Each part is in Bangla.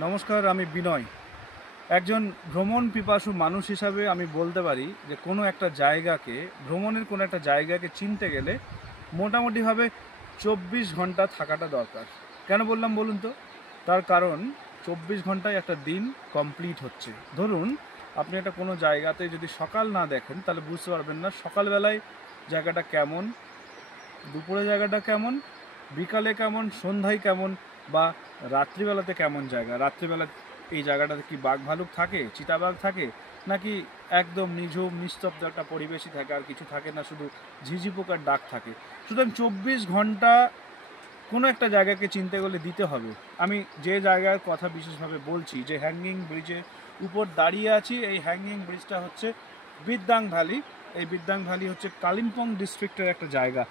নমস্কার, আমি বিনয়। একজন ভ্রমণ পিপাসু মানুষ হিসাবে আমি বলতে পারি যে ভ্রমণের কোনো একটা জায়গাকে চিনতে গেলে মোটামুটিভাবে 24 ঘন্টা থাকাটা দরকার। কেন বললাম বলুন তো? তার কারণ 24 ঘন্টায় একটা দিন কমপ্লিট হচ্ছে। ধরুন আপনি একটা কোনো জায়গাতে যদি সকাল না দেখেন তাহলে বুঝতে পারবেন না সকালবেলায় জায়গাটা কেমন, দুপুরে জায়গাটা কেমন, বিকালে কেমন, সন্ধ্যায় কেমন, বা রাত্রিবেলাতে কেমন জায়গা। রাত্রিবেলা এই জায়গাটাতে কি বাঘ ভালুক থাকে, চিতাবাঘ থাকে, নাকি একদম নিঝুম নিস্তব্ধ একটা পরিবেশই থাকে, আর কিছু থাকে না, শুধু ঝিঝি পোকার ডাক থাকে। সুতরাং 24 ঘন্টা কোনো একটা জায়গাকে চিনতে গেলে দিতে হবে। আমি যে জায়গার কথা বিশেষভাবে বলছি, যে হ্যাঙ্গিং ব্রিজের উপর দাঁড়িয়ে আছি, এই হ্যাঙ্গিং ব্রিজটা হচ্ছে বিদ্যাং ভ্যালি। এই বিদ্যাং ভ্যালি হচ্ছে কালিম্পং ডিস্ট্রিক্টের একটা জায়গা।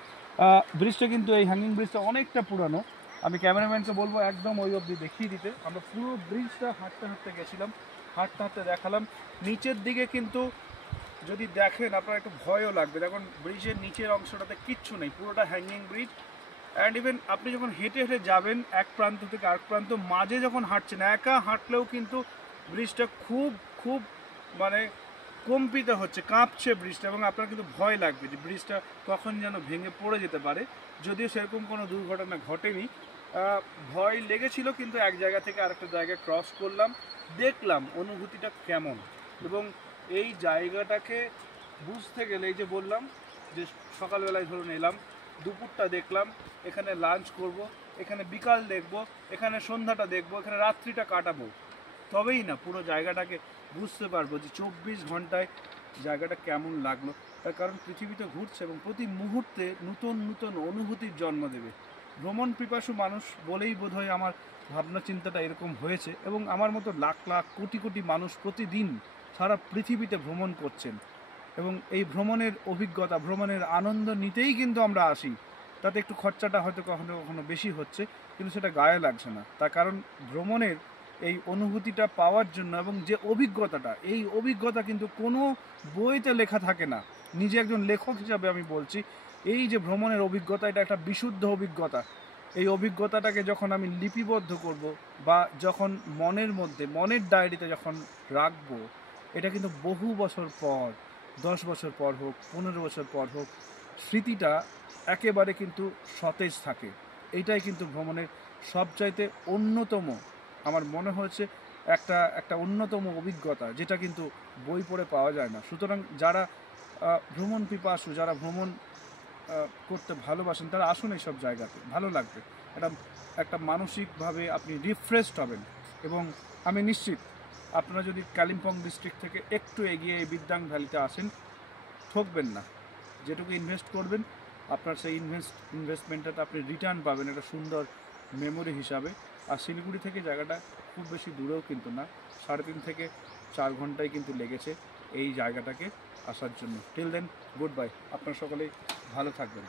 ব্রিজটা কিন্তু, এই হ্যাঙ্গিং ব্রিজটা অনেকটা পুরানো। আমি ক্যামেরাম্যানকে বলবো একদম ওই অবধি দেখিয়ে দিতে। আমরা পুরো ব্রিজটা হাঁটতে হাঁটতে গেছিলাম, হাঁটতে হাঁটতে দেখালাম। নিচের দিকে কিন্তু যদি দেখেন আপনার একটু ভয়ও লাগবে। দেখুন ব্রিজের নিচের অংশটাতে কিচ্ছু নেই, পুরোটা হ্যাঙ্গিং ব্রিজ। অ্যান্ড ইভেন আপনি যখন হেঁটে হেঁটে যাবেন এক প্রান্ত থেকে আরেক প্রান্ত, মাঝে যখন হাঁটছেন, একা হাঁটলেও কিন্তু ব্রিজটা খুব খুব মানে কম্পিত হচ্ছে, কাঁপছে ব্রিজটা, এবং আপনার কিন্তু ভয় লাগবে যে ব্রিজটা কখন যেন ভেঙে পড়ে যেতে পারে। যদিও সেরকম কোনো দুর্ঘটনা ঘটেনি। ভয় লেগেছিল, কিন্তু এক জায়গা থেকে আরেকটা জায়গায় ক্রস করলাম, দেখলাম অনুভূতিটা কেমন। এবং এই জায়গাটাকে বুঝতে গেলে, এই যে বললাম যে সকালবেলায় ধরুন এলাম, দুপুরটা দেখলাম, এখানে লাঞ্চ করব, এখানে বিকাল দেখব, এখানে সন্ধ্যাটা দেখব, এখানে রাত্রিটা কাটাবো, তবেই না পুরো জায়গাটাকে বুঝতে পারবো যে 24 ঘন্টায় জায়গাটা কেমন লাগলো। তার কারণ পৃথিবীতে ঘুরছে এবং প্রতি মুহূর্তে নতুন নতুন অনুভূতির জন্ম দেবে। ভ্রমণ পিপাসু মানুষ বলেই বোধহয় আমার ভাবনা চিন্তাটা এরকম হয়েছে, এবং আমার মতো লাখ লাখ কোটি কোটি মানুষ প্রতিদিন সারা পৃথিবীতে ভ্রমণ করছেন। এবং এই ভ্রমণের অভিজ্ঞতা, ভ্রমণের আনন্দ নিতেই কিন্তু আমরা আসি। তাতে একটু খরচাটা হয়তো কখনো কখনো বেশি হচ্ছে, কিন্তু সেটা গায়ে লাগছে না। তার কারণ ভ্রমণের এই অনুভূতিটা পাওয়ার জন্য, এবং যে অভিজ্ঞতাটা, এই অভিজ্ঞতা কিন্তু কোনো বইতে লেখা থাকে না। নিজে একজন লেখক হিসাবে আমি বলছি, এই যে ভ্রমণের অভিজ্ঞতা, এটা একটা বিশুদ্ধ অভিজ্ঞতা। এই অভিজ্ঞতাটাকে যখন আমি লিপিবদ্ধ করব, বা যখন মনের মধ্যে, মনের ডায়েরিতে যখন রাখবো, এটা কিন্তু বহু বছর পর, 10 বছর পর হোক, 15 বছর পর হোক, স্মৃতিটা একেবারে কিন্তু সতেজ থাকে। এইটাই কিন্তু ভ্রমণের সবচাইতে অন্যতম, আমার মনে হয়েছে একটা একটা অন্যতম অভিজ্ঞতা, যেটা কিন্তু বই পড়ে পাওয়া যায় না। সুতরাং যারা ভ্রমণ পিপাসু, যারা ভ্রমণ করতে ভালোবাসেন, তারা আসুন এইসব জায়গাতে, ভালো লাগবে। একটা একটা মানসিকভাবে আপনি রিফ্রেশড হবেন। এবং আমি নিশ্চিত আপনারা যদি কালিম্পং ডিস্ট্রিক্ট থেকে একটু এগিয়ে এই বিদ্যাং ভ্যালিতে আসেন, ঠকবেন না। যেটুকু ইনভেস্ট করবেন, আপনার সেই ইনভেস্টমেন্টটাতে আপনি রিটার্ন পাবেন একটা সুন্দর মেমোরি হিসাবে। আর শিলিগুড়ি থেকে জায়গাটা খুব বেশি দূরেও কিন্তু না, 3.5 থেকে 4 ঘন্টায় কিন্তু লেগেছে এই জায়গাটাকে আসার জন্য। Till then, good bye. আপনারা সকলেই ভালো থাকবেন।